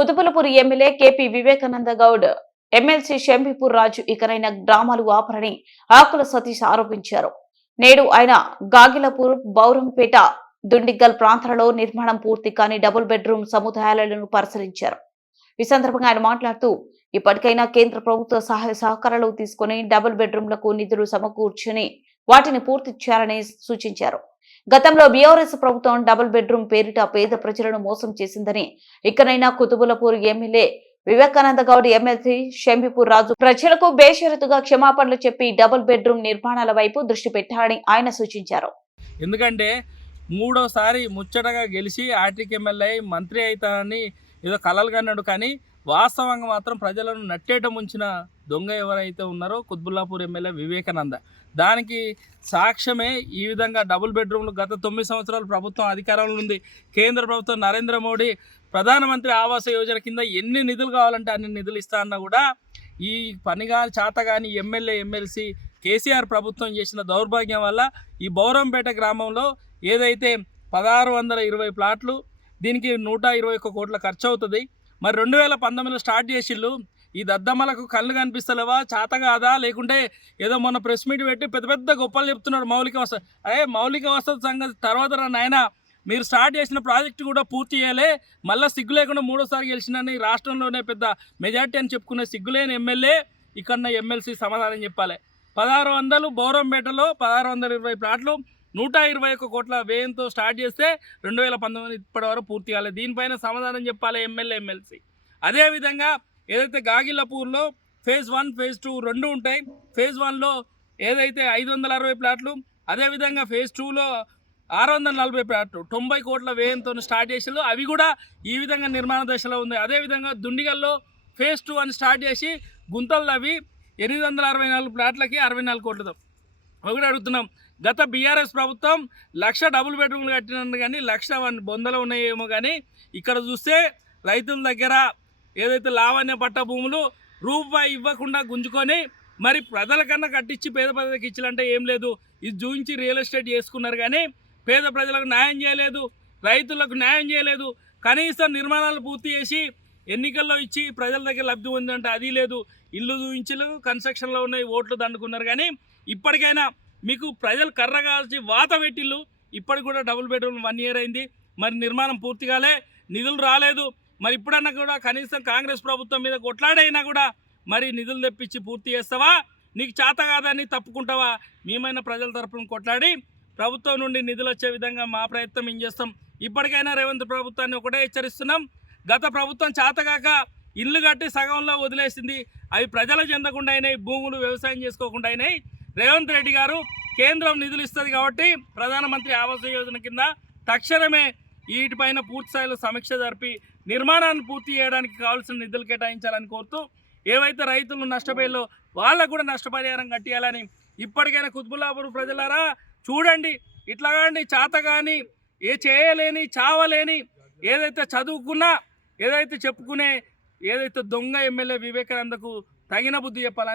కుతుపులపూరి MLA K P Vivekananda Goud MLC Shambipur Raju ఇకనైన గ్రామాలు ఆపరని ఆకుల సతీష్ ఆరోపించారు. నేడు ఆయన గాగిలపూర్ బౌరంపేట దుండిగల్ ప్రాంతాలలో నిర్మాణం పూర్తి కాని డబుల్ బెడ్రూమ్ సముదాయాలను పరిశీలించారు. ఈ సందర్భంగా ఆయన మాట్లాడుతూ ఇప్పటికైనా కేంద్ర ప్రభుత్వ సహాయ సహకారాలు తీసుకుని డబుల్ బెడ్రూమ్లకు నిధులు సమకూర్చుని వాటిని పూర్తి చేయాలని సూచించారు. గతంలో బీఆర్ఎస్ ప్రభుత్వం డబుల్ బెడ్రూమ్ పేరిట పేద ప్రజలను మోసం చేసిందని ఇకనైనా కుతుబులపూర్ ఎమ్మెల్యే వివేకానంద గౌడ్ ఎమ్మెల్సీ షంబిపూర్ రాజు ప్రజలకు బేషరతుగా క్షమాపణలు చెప్పి డబుల్ బెడ్రూమ్ నిర్మాణాల వైపు దృష్టి పెట్టాలని ఆయన సూచించారు. ఎందుకంటే మూడోసారి ముచ్చటగా గెలిచి ఆర్టీకి ఎమ్మెల్యే మంత్రి అవుతానని ఏదో కలలు కన్నాడు కానీ వాస్తవంగా మాత్రం ప్రజలను నట్టేట ముంచిన దొంగ ఎవరైతే ఉన్నారో కుత్బుల్లాపూర్ ఎమ్మెల్యే వివేకానంద. దానికి సాక్ష్యమే ఈ విధంగా డబుల్ బెడ్రూమ్లు గత తొమ్మిది సంవత్సరాలు ప్రభుత్వం అధికారంలో ఉంది. కేంద్ర ప్రభుత్వం నరేంద్ర మోడీ ప్రధానమంత్రి ఆవాస యోజన కింద ఎన్ని నిధులు కావాలంటే అన్ని నిధులు ఇస్తా అన్నా కూడా ఈ పనిగా చేతగాని ఎమ్మెల్యే ఎమ్మెల్సీ కేసీఆర్ ప్రభుత్వం చేసిన దౌర్భాగ్యం వల్ల ఈ బౌరంపేట గ్రామంలో ఏదైతే పదహారు వందల ఇరవై ప్లాట్లు దీనికి నూట ఇరవై ఒక్క కోట్ల ఖర్చు అవుతుంది మరి రెండు వేల పంతొమ్మిదిలో స్టార్ట్ చేసిళ్ళు. ఈ దద్దమ్మలకు కళ్ళు కనిపిస్తలేవా? చేత కాదా? లేకుంటే ఏదో మొన్న ప్రెస్ మీట్ పెట్టి పెద్ద పెద్ద గొప్పలు చెప్తున్నాడు మౌలిక వసతి అదే మౌలిక వసతి సంగతి తర్వాత నాయన. మీరు స్టార్ట్ చేసిన ప్రాజెక్టు కూడా పూర్తి చేయలే. మళ్ళీ సిగ్గు లేకుండా మూడోసారి గెలిచినని రాష్ట్రంలోనే పెద్ద మెజార్టీ అని చెప్పుకునే సిగ్గులేని ఎమ్మెల్యే ఇక్కడ ఎమ్మెల్సీ సమాధానం చెప్పాలి. పదహారు వందలు బౌరంపేటలో పదహారు వందల ఇరవై ప్లాట్లు. నూట ఇరవై ఒక్క కోట్ల వ్యయంతో స్టార్ట్ చేస్తే రెండు వేల పంతొమ్మిది ఇప్పటి వరకు పూర్తి కాలేదు. దీనిపైన సమాధానం చెప్పాలి ఎమ్మెల్యే ఎమ్మెల్సీ. అదేవిధంగా ఏదైతే గాగిల్లపూర్లో ఫేజ్ వన్ ఫేజ్ టూ రెండు ఉంటాయి ఫేజ్ వన్లో ఏదైతే ఐదు వందల అరవై ప్లాట్లు అదేవిధంగా ఫేజ్ టూలో ఆరు వందల నలభై ప్లాట్లు తొంభై కోట్ల వ్యయంతో స్టార్ట్ చేసారు అవి కూడా ఈ విధంగా నిర్మాణ దశలో ఉంది అదేవిధంగా దుండిగల్లో ఫేజ్ టూ అని స్టార్ట్ చేసి గుంతలు అవి ఎనిమిది వందల అరవై నాలుగు ప్లాట్లకి అరవై నాలుగు కోట్లతో ఒకటి అడుగుతున్నాం. గత బీఆర్ఎస్ ప్రభుత్వం లక్ష డబుల్ బెడ్రూమ్లు కట్టినందు కానీ లక్ష వన్ బొందలు ఉన్నాయేమో కానీ ఇక్కడ చూస్తే రైతుల దగ్గర ఏదైతే లావణ్య పట్ట భూములు రూపాయి ఇవ్వకుండా గుంజుకొని మరి ప్రజల కన్నా కట్టించి పేద ప్రజలకు ఇచ్చాలంటే ఏం లేదు. ఇది చూపించి రియల్ ఎస్టేట్ చేసుకున్నారు కానీ పేద ప్రజలకు న్యాయం చేయలేదు. రైతులకు న్యాయం చేయలేదు. కనీసం నిర్మాణాలు పూర్తి చేసి ఎన్నికల్లో ఇచ్చి ప్రజల దగ్గర లబ్ధి ఉందంటే అది లేదు. ఇల్లు చూపించలు కన్స్ట్రక్షన్లో ఉన్నాయి ఓట్లు దండుకున్నారు. కానీ ఇప్పటికైనా మీకు ప్రజలు కర్ర కాల్చి వాత పెట్టిల్లు. ఇప్పటికి కూడా డబుల్ బెడ్రూమ్ వన్ ఇయర్ అయింది. మరి నిర్మాణం పూర్తి కాలే. నిధులు రాలేదు. మరి ఇప్పుడన్నా కూడా కనీసం కాంగ్రెస్ ప్రభుత్వం మీద కొట్లాడైనా కూడా మరి నిధులు తెప్పించి పూర్తి చేస్తావా? నీకు చేత కాదని తప్పుకుంటావా? మేమైనా ప్రజల తరఫున కొట్లాడి ప్రభుత్వం నుండి నిధులు వచ్చే విధంగా మా ప్రయత్నం ఏం చేస్తాం? ఇప్పటికైనా రేవంత్ ప్రభుత్వాన్ని ఒకటే హెచ్చరిస్తున్నాం. గత ప్రభుత్వం చేతగాక ఇల్లు కట్టి సగంలో వదిలేసింది. అవి ప్రజలు చెందకుండా అయినాయి భూములు వ్యవసాయం చేసుకోకుండా అయినాయి. రేవంత్ రెడ్డి గారు కేంద్రం నిధులు ఇస్తుంది కాబట్టి ప్రధానమంత్రి ఆవాస యోజన కింద తక్షణమే వీటిపైన పూర్తి స్థాయిలో సమీక్ష జరిపి నిర్మాణాన్ని పూర్తి చేయడానికి కావాల్సిన నిధులు కేటాయించాలని కోరుతూ ఏవైతే రైతులు నష్టపోయాలో వాళ్ళకు కూడా నష్టపరిహారం కట్టియాలని ఇప్పటికైనా కుతుబుల్లాపూర్ ప్రజలారా చూడండి ఇట్లా కానీ చేత కానీ ఏ చేయలేని చావలేని ఏదైతే చదువుకున్నా ఏదైతే చెప్పుకునే ఏదైతే దొంగ ఎమ్మెల్యే వివేకానందకు తగిన బుద్ధి చెప్పాలని